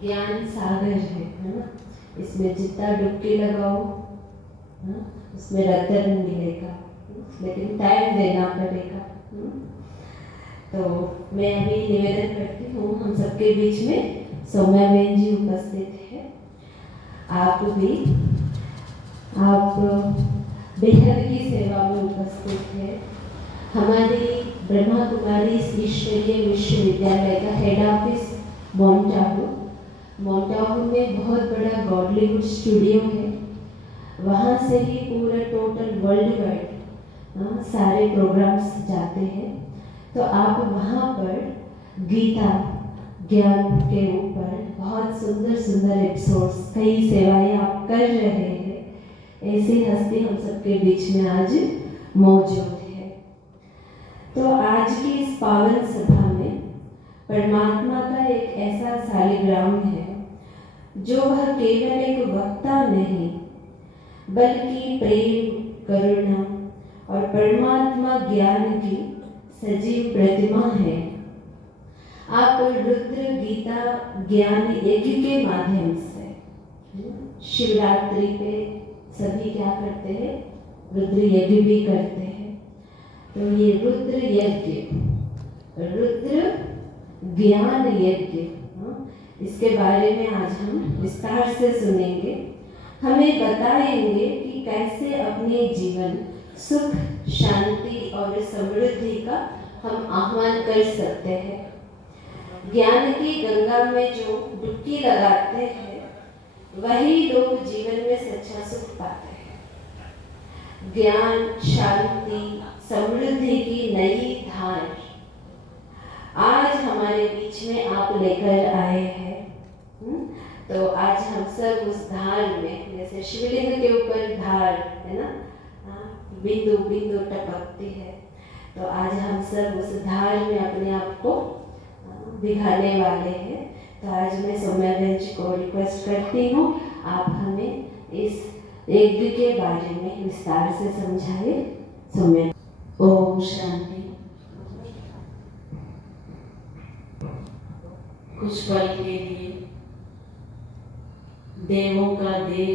ज्ञान सागर है ना। इसमें जितना डुबकी लगाओ उसमें रतन मिलेगा, लेकिन टाइम देना पड़ेगा। तो मैं अभी निवेदन करती हूँ, हम सबके बीच में सौम्या बहन जी उपस्थित है। आप बेहद की सेवा में उपस्थित है। हमारी ब्रह्मा कुमारी ईश्वरीय विश्वविद्यालय का हेड ऑफिस मोन्टाहू में बहुत बड़ा गॉडलीवुड स्टूडियो है। वहाँ से ही पूरा टोटल वर्ल्ड वाइड सारे प्रोग्राम्स जाते हैं। तो आप वहाँ पर गीता ज्ञान के ऊपर बहुत सुंदर सुंदर एपिसोड्स, कई सेवाएं आप कर रहे हैं। ऐसी हस्ती हम सबके बीच में आज मौजूद है। तो आज की इस पावन सभा में परमात्मा का एक ऐसा शालिग्राम है जो वह केवल एक वक्ता नहीं बल्कि प्रेम, करुणा और परमात्मा ज्ञान की सजीव प्रतिमा है। आप रुद्र गीता ज्ञान यज्ञ के माध्यम से शिवरात्रि पे सभी क्या करते हैं, रुद्र यज्ञ भी करते हैं। तो ये रुद्र यज्ञ, रुद्र ज्ञान यज्ञ, इसके बारे में आज हम विस्तार से सुनेंगे। हमें बताएंगे कि कैसे अपने जीवन सुख, शांति और समृद्धि का हम आह्वान कर सकते हैं। ज्ञान की गंगा में जो डुबकी लगाते हैं वही लोग जीवन में सच्चा सुख पाते हैं। ज्ञान, शांति, समृद्धि की नई धार आज हमारे बीच में आप लेकर आए हैं। तो आज हम सब उस धार में, जैसे शिवलिंग के ऊपर धार है ना, बिंदु बिंदु टपकती है, तो आज हम सब उस धार में अपने आप को दिखाने वाले हैं। तो आज मैं सौम्या बहन जी को रिक्वेस्ट करती हूँ, आप हमें इस यज्ञ के बारे में विस्तार से समझाए। सौम्या। ओम शांति। कुछ पल के लिए देवों का देव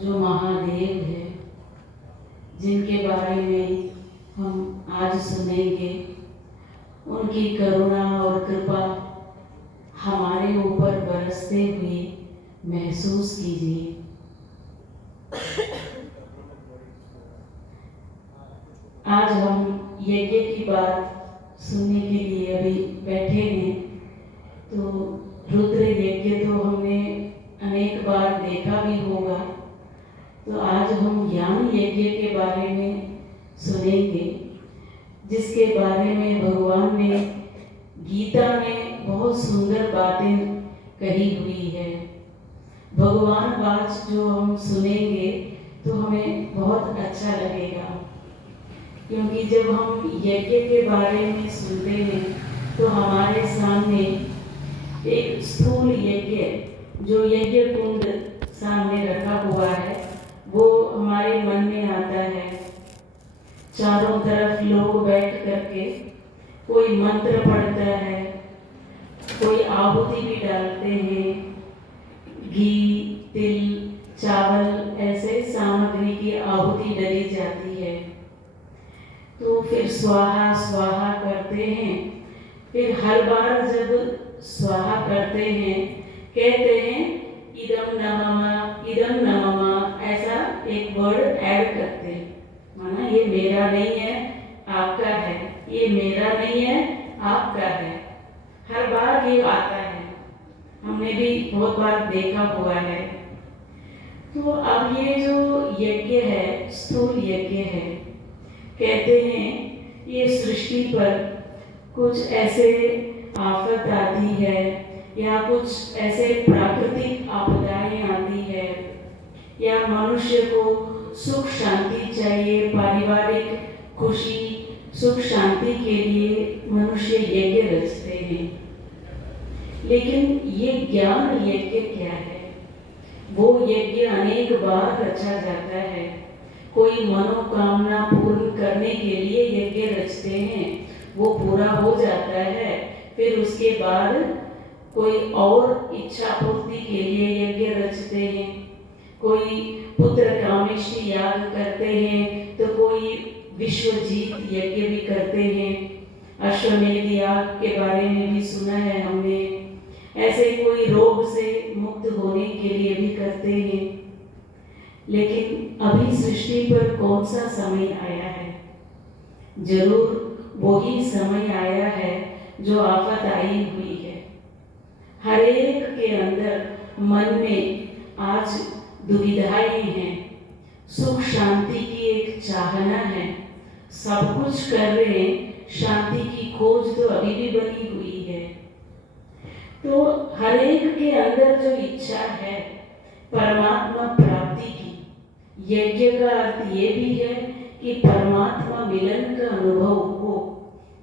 जो महादेव है, जिनके बारे में हम आज सुनेंगे, उनकी करुणा और कृपा हमारे ऊपर बरसते हुए महसूस कीजिए। आज हम यज्ञ की बात सुनने के लिए अभी बैठे हैं। तो रुद्र यज्ञ तो हमने अनेक बार देखा भी होगा। तो आज हम ज्ञान यज्ञ के बारे में सुनेंगे, जिसके बारे में भगवान ने गीता में बहुत सुंदर बातें कही हुई है। भगवान वाच जो हम सुनेंगे तो हमें बहुत अच्छा लगेगा, क्योंकि जब हम यज्ञ के बारे में सुनते हैं तो हमारे सामने एक स्थूल यज्ञ, जो यज्ञ कुंड सामने रखा हुआ है, वो हमारे मन में आता है। चारों तरफ लोग बैठ करके कोई मंत्र पढ़ता है, कोई आहुति भी डालते हैं, घी, तिल, चावल ऐसे सामग्री की आहुति डली जाती है। तो फिर स्वाहा स्वाहा करते हैं। फिर हर बार जब स्वाहा करते हैं, कहते हैं इदम नमः, ऐसा एक वर्ड ऐड करते हैं। माना ये मेरा नहीं है, आपका है, ये मेरा नहीं है, आपका है। हर बार ये आता है, हमने भी बहुत बार देखा हुआ है। तो अब ये जो यज्ञ है, स्थूल यज्ञ है, कहते हैं ये सृष्टि पर कुछ ऐसे आफत आती है या कुछ ऐसे प्राकृतिक आपदाएं आती है, या मनुष्य को सुख शांति चाहिए, पारिवारिक खुशी सुख शांति के लिए मनुष्य यज्ञ रचते हैं। लेकिन ये ज्ञान यज्ञ क्या है? वो यज्ञ अनेक बार रचा जाता है। कोई मनोकामना पूर्ण करने के लिए यज्ञ रचते हैं, वो पूरा हो जाता है। फिर उसके बाद कोई और इच्छा पूर्ति के लिए यज्ञ रचते हैं, कोई पुत्र कामेष्टि याग करते हैं, तो कोई विश्वजीत यज्ञ भी करते हैं। अश्वमेध याग के बारे में भी सुना है हमने। ऐसे कोई रोग से मुक्त होने के लिए भी करते हैं। लेकिन अभी सृष्टि पर कौन सा समय आया है? जरूर वही समय आया है जो आफत आई हुई है। हर एक के अंदर मन में आज दुविधाएं हैं, सुख शांति की एक चाहना है, सब कुछ कर रहे हैं, शांति की खोज तो अभी भी बनी हुई है। तो हर एक के अंदर जो इच्छा है परमात्मा प्राप्ति की, यज्ञ का अर्थ ये भी है कि परमात्मा मिलन का अनुभव हो।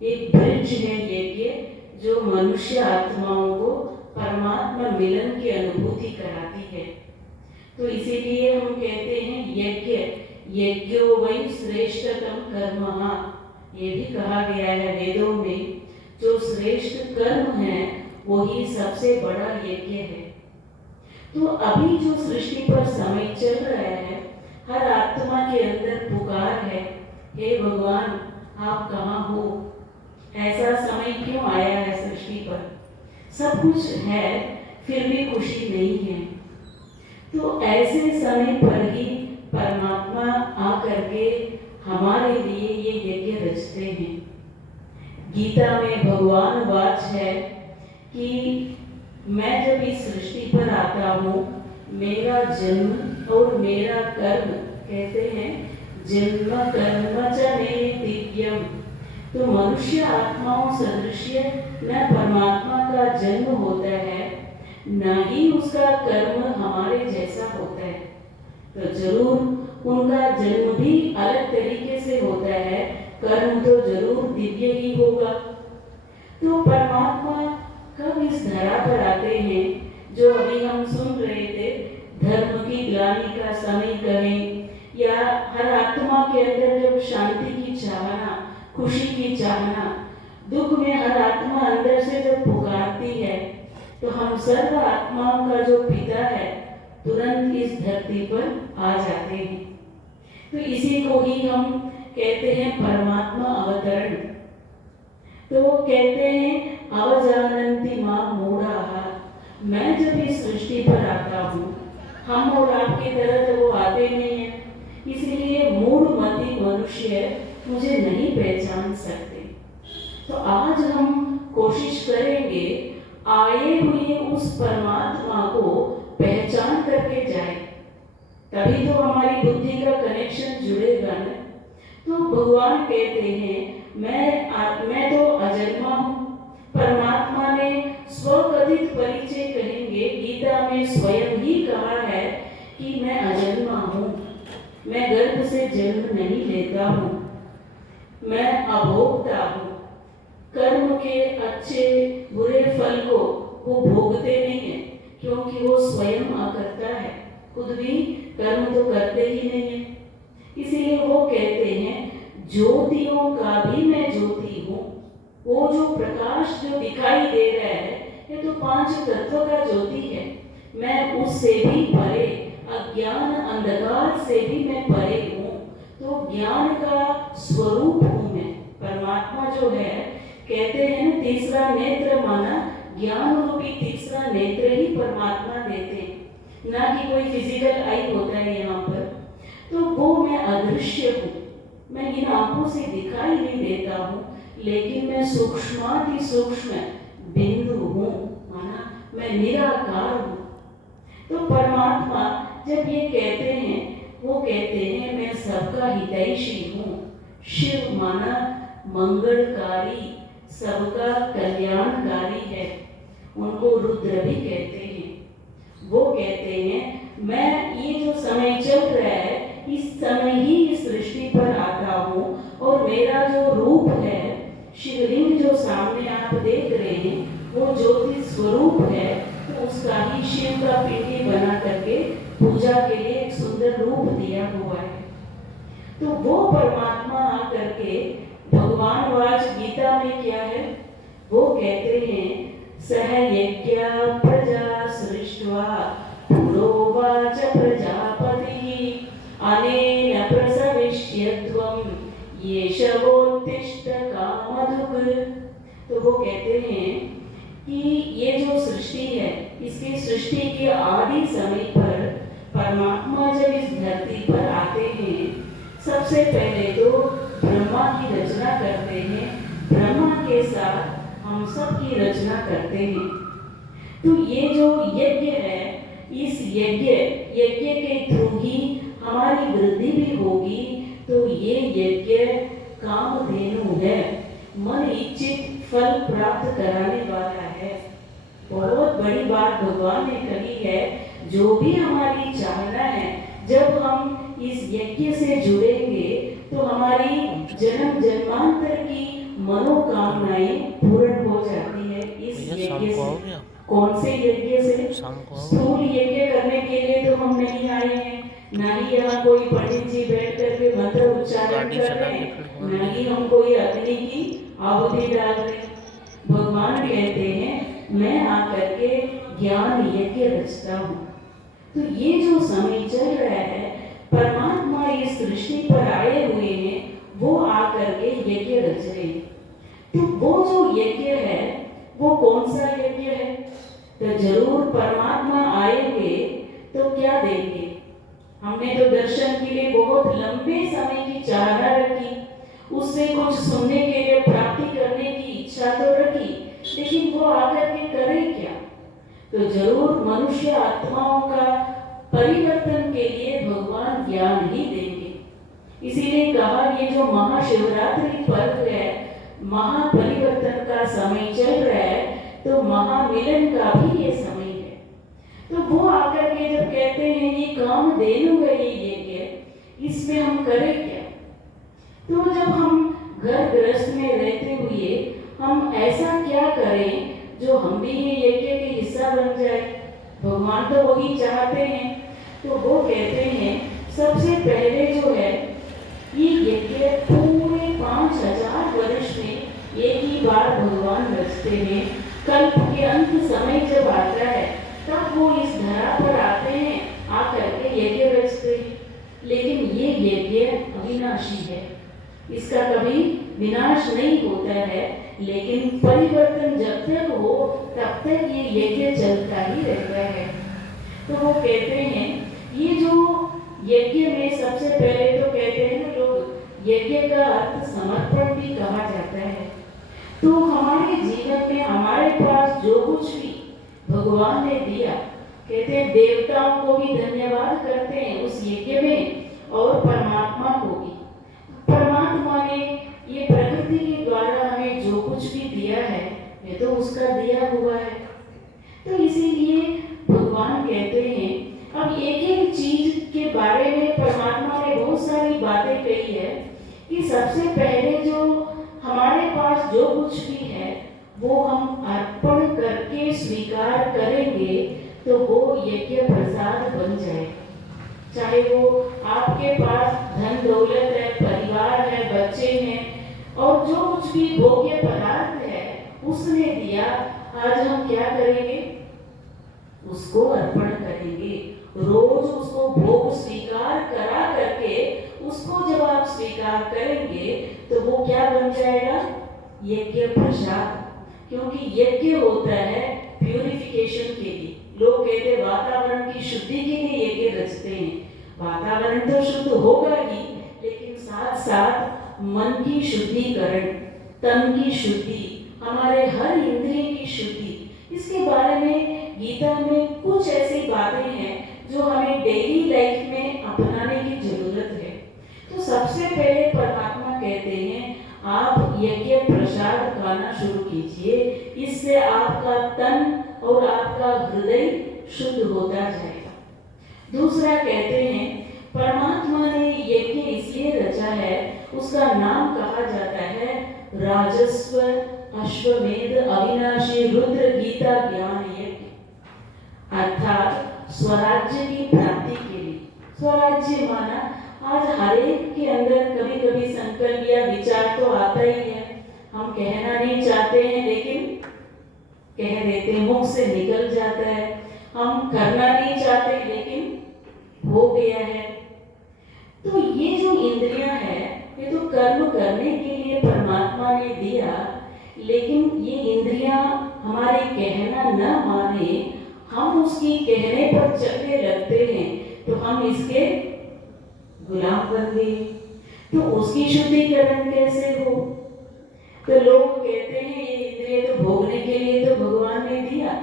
एक ब्रिज है यज्ञ जो मनुष्य आत्माओं को परमात्मा मिलन की अनुभूति कराती है। तो इसीलिए हम कहते हैं यज्ञ, यज्ञो वै श्रेष्ठतम कर्मः, ये भी कहा गया है वेदों में, जो श्रेष्ठ कर्म है वही सबसे बड़ा यज्ञ है। तो अभी जो सृष्टि पर समय चल रहा है, हर आत्मा के अंदर पुकार है, हे भगवान आप कहाँ हो? ऐसा समय क्यों आया है सृष्टि पर? सब कुछ है फिर भी खुशी नहीं है। तो ऐसे समय पर ही परमात्मा आकर के हमारे लिए ये यज्ञ रचते हैं। गीता में भगवान वाच है कि मैं जब इस सृष्टि पर आता हूँ, मेरा जन्म और मेरा कर्म, कहते हैं जन्म कर्म च मे दिव्यम, तो मनुष्य आत्माओं सदृश्य न परमात्मा का जन्म होता है, न ही उसका कर्म हमारे जैसा होता है। तो जरूर उनका जन्म भी अलग तरीके से होता है, कर्म तो जरूर दिव्य ही होगा। तो परमात्मा कब इस धरा पर आते हैं, जो अभी हम सुन रहे थे, धर्म की ग्लानि का समय कहें, या हर आत्मा के अंदर जब शांति की चाहना, खुशी की चाहना, दुख में हर आत्मा अंदर से जब पुकारती है, तो हम सर्व आत्माओं का जो पिता है तुरंत इस धरती पर आ जाते हैं। तो इसी को ही हम कहते हैं परमात्मा अवतरण। तो कहते हैं अवजानन्ति मां मूढ़ाः, मैं जब इस सृष्टि पर आता हूँ, हम और आपकी तरह तो वो आते नहीं है, इसलिए मूढ़मति मनुष्य मुझे नहीं पहचान सकते। तो आज हम कोशिश करेंगे आए हुए उस परमात्मा को पहचान करके जाए, तभी तो हमारी बुद्धि का कनेक्शन जुड़ेगा ना। तो भगवान कहते हैं मैं तो अजन्मा हूँ। परमात्मा ने स्वकथित परिचय कहेंगे, गीता में स्वयं ही कहा है कि मैं अजन्मा हूँ, मैं गर्भ से जन्म नहीं लेता हूँ, मैं अभोक्ता हूँ। कर्म के अच्छे बुरे फल को वो भोगते नहीं है, क्योंकि वो स्वयं अकर्ता है, खुद भी कर्म तो करते ही नहीं है। इसीलिए वो कहते हैं ज्योतियों का भी मैं ज्योति हूँ। वो जो प्रकाश जो दिखाई दे रहा है, ये तो पांच तत्व का ज्योति है। मैं उससे भी परे, अज्ञान अंधकार से भी मैं परे हूँ। तो ज्ञान का स्वरूप हूँ मैं। परमात्मा जो है, कहते हैं ना, तीसरा नेत्र माना, ज्ञान रूपी तीसरा नेत्र ही परमात्मा देते हैं, ना कि कोई फिजिकल आई होता है यहाँ पर। तो वो मैं अदृश्य हूँ, मैं इन आंखों से दिखाई नहीं देता हूँ, लेकिन मैं सूक्ष्माति सूक्ष्म बिंदु हूँ, माना मैं निराकार हूँ। तो परमात्मा जब ये कहते हैं, वो कहते हैं मैं सबका हितैषी हूँ। शिव माना मंगलकारी, सबका कल्याणकारी है, उनको रुद्र भी कहते हैं। वो कहते हैं मैं ये जो समय चल रहा है, इस समय ही इस सृष्टि पर आता हूँ, और मेरा जो रूप है, शिवलिंग जो सामने आप देख रहे हैं, वो ज्योति स्वरूप है। तो उसका ही शिव का पिंडी बना करके पूजा के लिए एक सुंदर रूप दिया हुआ है। तो वो परमात्मा आकर के भगवान वाच गीता में क्या है, वो कहते हैं सह यज्ञ प्रजा सृष्ट्वा पुरोवाच प्रजापतिः अनेन प्रसविष्यध्वं येषवोत्तिष्ठ कामधुक्। तो वो कहते हैं कि ये जो सृष्टि है, इसकी सृष्टि के आदि समय पर परमात्मा जब इस धरती पर आते हैं, सबसे पहले तो ब्रह्मा की रचना करते हैं। ब्रह्मा के साथ हम सब की रचना करते हैं। तो ये जो यज्ञ है, इस यज्ञ के थ्रू ही हमारी वृद्धि भी होगी। तो ये यज्ञ कामधेनु है, मन इच्छित फल प्राप्त कराने वाला है। बहुत बड़ी बात भगवान ने कही है, जो भी हमारी चाहना है, जब हम इस यज्ञ से जुड़ेंगे तो हमारी जन्म जन्मांतर की मनोकामनाएं पूर्ण हो जाती है इस यज्ञ से। कौन से यज्ञ से? स्थूल यज्ञ करने के लिए तो हम नहीं आए हैं, ना ही यहाँ कोई पंडित जी बैठ करके मंत्र उच्चारण कर रहे हैं, ना ही हम कोई अग्नि की आहुति डाल रहे। भगवान कहते हैं मैं आकर के ज्ञान यज्ञ रचता हूँ। तो ये जो समय चल रहा है, परमात्मा इस सृष्टि पर आए हुए हैं, वो आकर के यज्ञ रच रहे हैं। तो वो जो यज्ञ है, वो कौन सा यज्ञ है? तो जरूर परमात्मा आएंगे तो क्या देंगे? हमने तो दर्शन के लिए बहुत लंबे समय की चाहना रखी, उससे कुछ सुनने के लिए प्राप्ति करने की इच्छा तो रखी, लेकिन वो आकर के करे क्या? तो जरूर मनुष्य आत्माओं का परिवर्तन के लिए भगवान ज्ञान ही देंगे। इसीलिए कहा ये जो महाशिवरात्रि पर्व है, महापरिवर्तन का समय चल रहा है, तो महामिलन का भी ये समय है। तो वो आकर के जब कहते हैं ये कामधेनु है ये यज्ञ, इसमें हम करें क्या? तो जब हम घर गृहस्थ में रहते हुए हम ऐसा क्या करें जो हम भी ये यज्ञ के हिस्सा बन जाए? भगवान तो वही चाहते हैं। तो वो कहते हैं सबसे पहले जो है, ये यज्ञ पूरे 5000 वर्ष में एक ही बार भगवान रचते हैं। कल्प के अंत समय जब आता है, तब वो इस धरा पर आते हैं, आकर के यज्ञ रचते हैं। लेकिन ये यज्ञ अविनाशी है, इसका कभी विनाश नहीं होता है, लेकिन परिवर्तन जब तक हो तब तक ये यज्ञ चलता ही रहता है। तो वो कहते हैं ये जो यज्ञ में सबसे पहले तो कहते हैं ना लोग, यज्ञ का अर्थ समर्पण भी कहा जाता है। तो हमारे जीवन में हमारे पास जो कुछ भी भगवान ने दिया, कहते हैं देवताओं को भी धन्यवाद करते हैं उस यज्ञ में, और परमात्मा को भी। परमात्मा ने ये प्रकृति के द्वारा हमें जो कुछ भी दिया है, ये तो उसका दिया हुआ है। तो इसीलिए भगवान कहते हैं, अब एक एक चीज के बारे में परमात्मा ने बहुत सारी बातें कही है कि सबसे पहले जो हमारे पास जो कुछ भी है वो हम अर्पण करके स्वीकार करेंगे तो वो यज्ञ प्रसाद बन जाए। चाहे वो आपके पास धन दौलत है, परिवार है, बच्चे हैं, और जो कुछ भी भोग्य पदार्थ है उसने दिया, आज हम क्या करेंगे? उसको अर्पण करेंगे। रोज उसको भोग स्वीकार करा करके उसको जब आप स्वीकार करेंगे तो वो क्या बन जाएगा? यज्ञ प्रसाद। क्योंकि यज्ञ होता है प्यूरिफिकेशन के लिए। लोग कहते हैं वातावरण की शुद्धि के लिए यज्ञ रचते हैं। वातावरण तो शुद्ध होगा ही, लेकिन साथ साथ मन की शुद्धिकरण, तन की शुद्धि, हमारे हर इंद्रिय की शुद्धि, इसके बारे में गीता में कुछ ऐसी बातें हैं जो हमें डेली लाइफ में अपनाने की जरूरत है। तो सबसे पहले परमात्मा कहते हैं आप यज्ञ प्रसाद खाना शुरू कीजिए, इससे आपका तन और आपका हृदय शुद्ध होता जाएगा। दूसरा कहते हैं परमात्मा ने यज्ञ इसलिए रचा है, उसका नाम कहा जाता है राजस्व अश्वमेध अविनाशी रुद्र गीता ज्ञान यज्ञ, अर्थात स्वराज्य की प्राप्ति के लिए। स्वराज्य माना आज हर एक के अंदर कभी कभी संकल्प या विचार तो आता ही है, हम कहना नहीं चाहते हैं, लेकिन कह देते हैं, मुख से निकल जाता है, हम करना नहीं चाहते लेकिन हो गया है। तो ये जो इंद्रियां है, ये तो कर्म करने के लिए परमात्मा ने दिया, लेकिन ये इंद्रियां हमारे कहना न माने, हम उसकी कहने पर चलने लगते हैं, तो हम इसके गुलाम बन गए। तो उसकी शुद्धिकरण कैसे हो? तो लोग कहते हैं ये इंद्रिय तो भोगने के लिए तो भगवान ने दिया,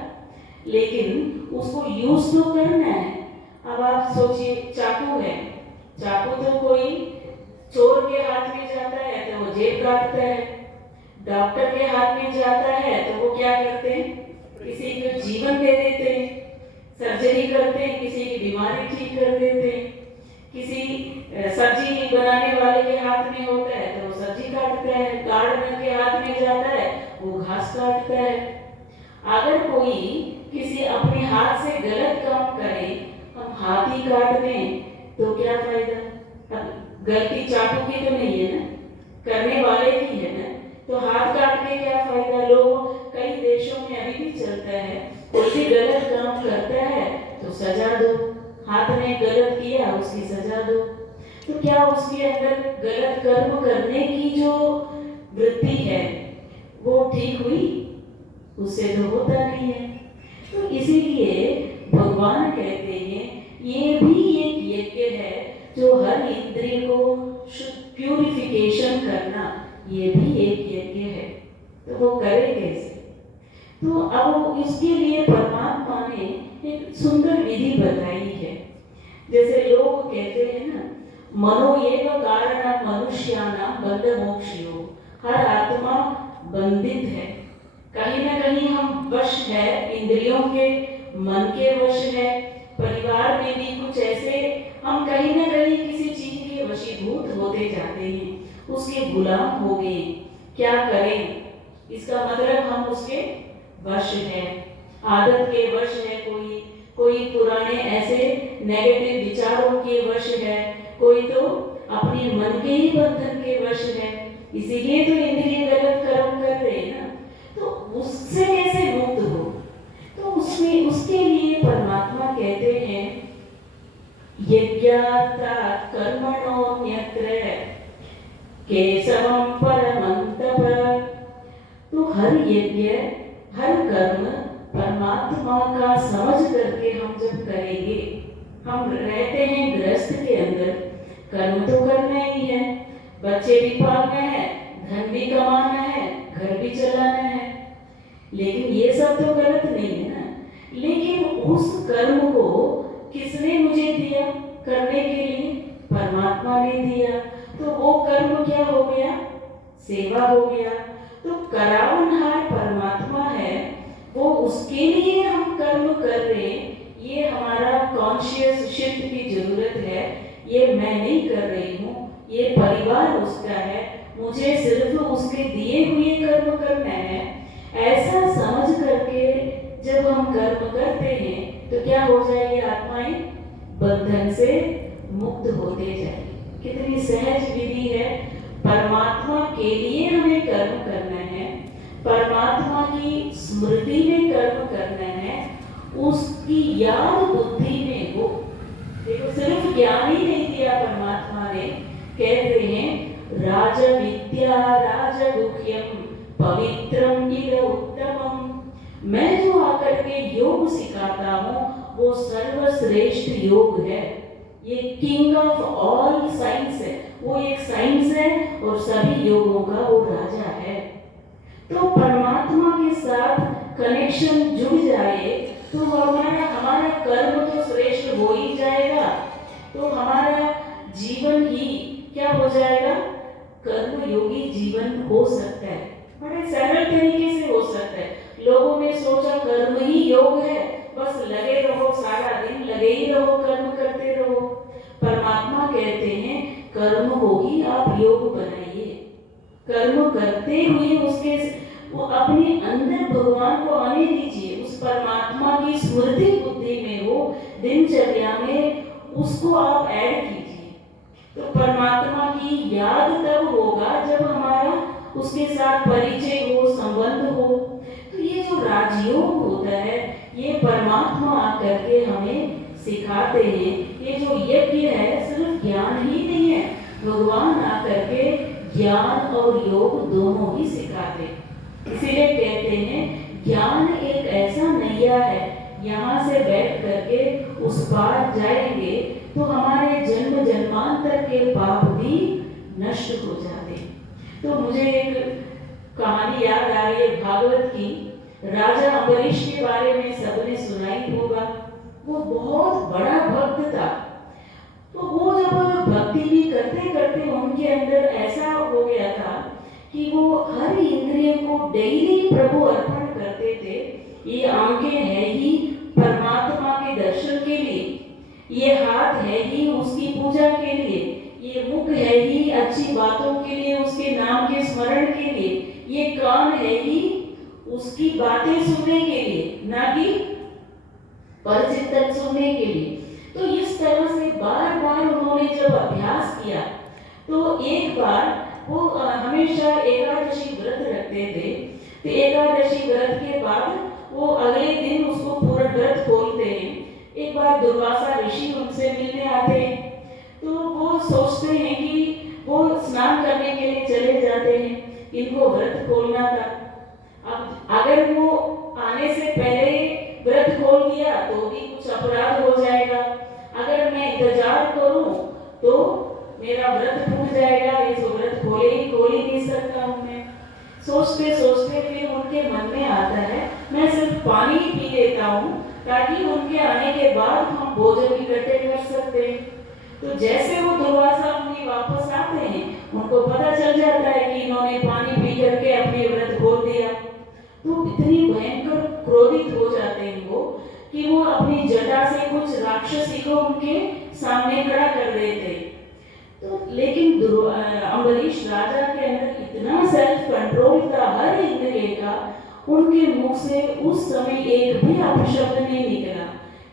लेकिन उसको यूज तो करना है। अब आप सोचिए, चाकू है, चाकू तो कोई चोर के हाथ में जाता है तो वो जेब काटता है, डॉक्टर के हाथ में जाता है तो वो क्या करते हैं, किसी को जीवन दे देते हैं, सर्जरी करते हैं, किसी की बीमारी ठीक कर देते हैं। किसी सब्जी बनाने वाले के हाथ में होता है तो वो सब्जी काटता है, गार्डनर के हाथ में जाता है वो घास काटता है। अगर कोई किसी अपने हाथ से गलत काम करे, हम हाथ ही काट दें तो क्या फायदा? अब गलती चाकू की तो नहीं है ना, करने वाले की है ना, तो हाथ काट के क्या फायदा? लोग कई देशों में अभी भी चलता है, कोई भी गलत काम करता है तो सजा दो, हाथ ने गलत किया उसकी सजा दो। तो क्या उसके अंदर गलत कर्म करने की जो वृत्ति है वो ठीक हुई? उससे तो होता नहीं है। तो इसीलिए भगवान कहते हैं ये भी एक यज्ञ है, जो हर इंद्रिय को प्यूरिफिकेशन करना, ये भी एक यज्ञ है। तो वो करे कैसे? तो अब इसके लिए परमात्मा ने एक सुंदर विधि बताई है। जैसे लोग कहते हैं ना, मनो एव कारण मनुष्यानां बंध मोक्षयो, हर आत्मा बंधित है, कहीं ना कहीं हम वश है, इंद्रियों के, मन के वश है। परिवार में भी कुछ ऐसे हम कहीं ना कहीं किसी चीज के वशीभूत होते जाते हैं, उसके गुलाम हो गए। क्या करें? इसका मतलब हम उसके वश है, आदत के वश है, कोई पुराने ऐसे नेगेटिव विचारों के वश है, कोई तो अपने मन के ही बंधन के वश है। इसीलिए तो इंद्रिय गलत कर्म कर रहे हैं ना। तो उससे कैसे मुक्त हो? तो उसमें उसके लिए परमात्मा कहते हैं यज्ञार्थात् कर्मणोऽन्यत्र केशवं परमन्तप। तो हर यज्ञ, हर कर्म परमात्मा का समझ करके हम जब करेंगे, हम रहते हैं गृहस्थ के अंदर, कर्म तो करना ही है, बच्चे भी पालना है, धन भी कमाना है, घर भी चलाना है, लेकिन ये सब तो गलत नहीं है ना। लेकिन उस कर्म को किसने मुझे दिया करने के लिए? परमात्मा ने दिया। तो वो कर्म क्या हो गया? सेवा हो गया। तो करावनहार परमात्मा है, वो उसके लिए हम कर्म कर रहे हैं। ये हमारा कॉन्शियस शिफ्ट की जरूरत है। ये मैं नहीं कर रही हूँ, ये परिवार उसका है, मुझे सिर्फ उसके दिए हुए कर्म करना है। ऐसा समझ करके जब हम कर्म करते हैं तो क्या हो जाएगी? आत्माएं बंधन से मुक्त होते जाएगी। कितनी सहज विधि है। परमात्मा के लिए हमें कर्म करना है, परमात्मा की स्मृति में कर्म करना है, उसकी याद बुद्धि में हो। देखो, सिर्फ ज्ञान ही नहीं दिया परमात्मा ने, कहते हैं राज विद्या राजगुह्यम पवित्रम इद उत्तमम। मैं जो आकर के योग सिखाता हूँ वो सर्वश्रेष्ठ योग है। ये किंग ऑफ ऑल साइंस है, वो एक साइंस है और सभी योगों का वो राजा है। तो परमात्मा के साथ कनेक्शन जुड़ जाए तो हमारा कर्म तो श्रेष्ठ हो ही जाएगा। तो हमारा जीवन ही क्या हो जाएगा? कर्म योगी जीवन हो सकता है। बड़े सरल तरीके से हो सकता है। लोगों ने सोचा कर्म ही योग है, बस लगे रहो, सारा दिन लगे ही रहो, कर्म करते रहो। परमात्मा कहते हैं कर्म को ही आप योग बनाइए। कर्म करते हुए उसके वो अपने अंदर भगवान को आने दीजिए, उस परमात्मा की स्मृति बुद्धि में हो, दिनचर्या में उसको आप ऐड कीजिए। तो परमात्मा की याद तब होगा जब हमारा उसके साथ परिचय हो, संबंध हो। तो ये जो राजयोग परमात्मा आकर के हमें सिखाते हैं। ये जो यज्ञ है सिर्फ ज्ञान ही नहीं है, भगवान आकर के ज्ञान और योग दोनों ही सिखाते। इसीलिए कहते हैं ज्ञान एक ऐसा नैया है, यहाँ से बैठ करके उस पार जाएंगे तो हमारे जन्म जन्मांतर के पाप भी नष्ट हो जाते। तो मुझे एक कहानी याद आ रही है भागवत की। राजा अम्बरीश के बारे में सबने सुना ही होगा। वो बहुत बड़ा भक्त था। तो वो जब भक्ति भी करते करते उनके अंदर ऐसा हो गया था कि वो हर इंद्रिय को डेली प्रभु अर्पण करते थे। ये आंखें है ही परमात्मा के दर्शन के लिए, ये हाथ है ही उसकी पूजा के लिए, ये मुख है ही अच्छी बातों के लिए, उसके नाम के स्मरण के लिए, ये कान है ही उसकी बातें सुनने के लिए, ना कि परचिंतन सुनने के लिए। तो इस तरह से बार बार उन्होंने जब अभ्यास किया तो एक बार वो हमेशा एकादशी व्रत रखते थे। तो एकादशी व्रत के बाद वो अगले दिन उसको पूरा व्रत खोलते हैं। एक बार दुर्वासा ऋषि उनसे मिलने आते हैं। तो वो सोचते हैं कि वो स्नान करने के लिए चले जाते हैं, इनको व्रत खोलना था। अब अगर वो आने से पहले व्रत खोल दिया तो भी कुछ अपराध हो जाएगा, अगर मैं इंतजार करूं तो मेरा व्रत टूट जाएगा, ये तो व्रत खोल ही नहीं सकता हूं मैं। सोचते सोचते फिर उनके मन में आता है मैं सिर्फ पानी ही पी लेता हूँ ताकि उनके आने के बाद हम भोजन इकट्ठे कर सकते हैं। तो जैसे वो दुर्वासा मुनि वापस आते हैं उनको पता चल जाता है कि इन्होंने पानी पी करके अपने व्रत खोल दिया। तो इतनी भयंकर क्रोधित हो जाते हैं वो कि वो अपनी जटा से कुछ राक्षसी को उनके सामने खड़ा कर देते। तो लेकिन अम्बरीश राजा के अंदर इतना सेल्फ कंट्रोल था हर इंद्रिय का, उनके मुख से उस समय एक भी अपशब्द नहीं निकला,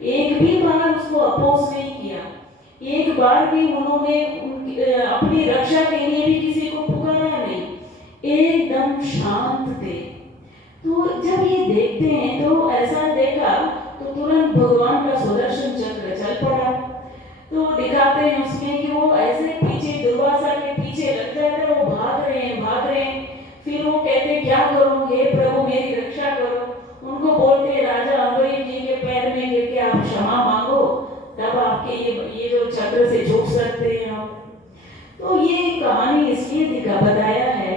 एक भी बार उसको अपोज नहीं किया, एक बार भी उन्होंने अपनी रक्षा के लिए भी किसी को पुकारा नहीं, एकदम शांत थे। तो जब ये देखते हैं तो ऐसा देखा तो तुरंत भगवान का सुदर्शन चक्र चल पड़ा। तो दिखाते हैं उसमें कि वो ऐसे पीछे दुर्वासा के पीछे लग जाते हैं, वो भाग रहे हैं। फिर वो कहते हैं क्या करूं हे प्रभु मेरी रक्षा करो। उनको बोलते हैं राजा अम्बरीश जी के पैर में गिर के आप क्षमा मांगो, तब आपके ये जो चक्र से छूट सकते हैं आप। तो ये कहानी इसलिए बताया है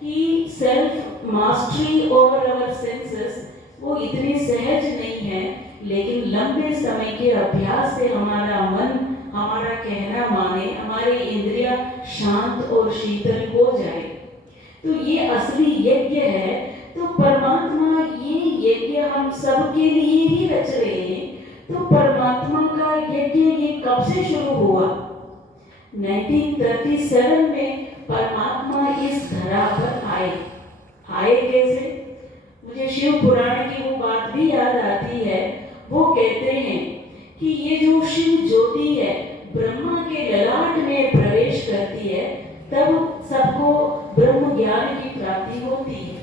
कि सेल्फ मास्टरी ओवर अवर सेंसेस वो इतनी सहज नहीं है, लेकिन लंबे समय के अभ्यास से हमारा मन हमारा कहना माने, हमारी इंद्रियां शांत और शीतल हो जाए। तो ये असली यज्ञ है। तो परमात्मा ये यज्ञ हम सब के लिए ही रच रहे हैं। तो परमात्मा का यज्ञ ये कब से शुरू हुआ? 1937 में परमात्मा इस धरा पर आए कैसे? मुझे शिव पुराण की वो बात भी याद आती है। वो कहते हैं कि ये जो शिव ज्योति है ब्रह्मा के ललाट में प्रवेश करती है तब सबको ब्रह्म ज्ञान की प्राप्ति होती है।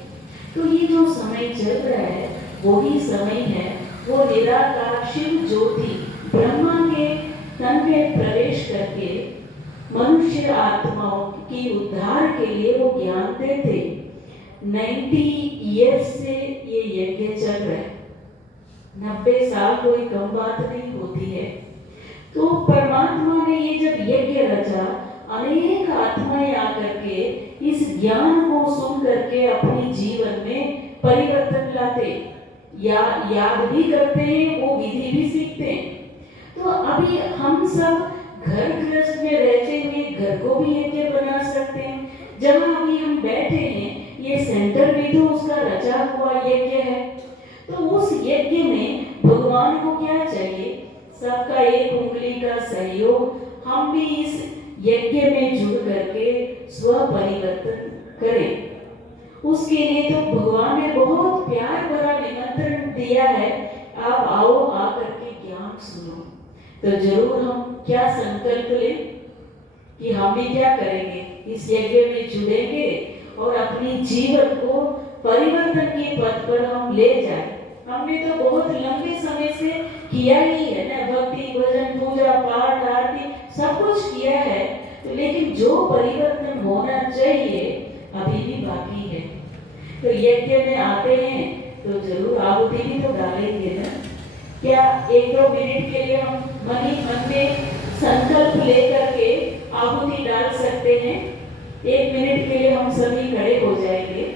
तो ये जो समय चल रहा है वही समय है, वो निराकार शिव ज्योति ब्रह्मा के तन में प्रवेश करके मनुष्य आत्माओं की उद्धार के लिए वो ज्ञान देते। 90 ईयर्स से ये यज्ञ चल रहा है। 90 साल कोई कम बात नहीं होती है। तो परमात्मा ने ये जब यज्ञ रचा, अनेक आत्माएं आकर के इस ज्ञान को सुन करके अपने जीवन में परिवर्तन लाते, या याद भी करते हैं, वो विधि भी सीखते हैं। तो अभी हम सब घर गृहस्थ में रहते हुए घर को भी यज्ञ बना सकते हैं। जहाँ अभी हम बैठे हैं ये सेंटर भी तो उसका रचा हुआ यज्ञ है। तो उस यज्ञ में भगवान को क्या चाहिए? सबका एक उंगली का सहयोग। हम भी इस यज्ञ में जुड़ करके स्व परिवर्तन करें। उसके लिए तो भगवान ने बहुत प्यार भरा निमंत्रण दिया है, आप आओ आकर के ज्ञान सुनो। तो जरूर हम क्या संकल्प लें कि हम भी क्या करेंगे, इस यज्ञ में जुड़ेंगे और अपनी जीवन को परिवर्तन के पथ पर हम ले जाएं। हमने तो बहुत लंबे समय से किया ही है ना, भक्ति भजन पूजा पाठ आरती सब कुछ किया है, तो लेकिन जो परिवर्तन होना चाहिए अभी भी बाकी है। तो यज्ञ में आते हैं तो जरूर आहुति भी तो डालेंगे ना। क्या 1-2 मिनट के लिए हम मन ही मन में संकल्प लेकर के आहुति डाल सकते हैं? 1 मिनट के लिए हम सभी खड़े हो जाएंगे।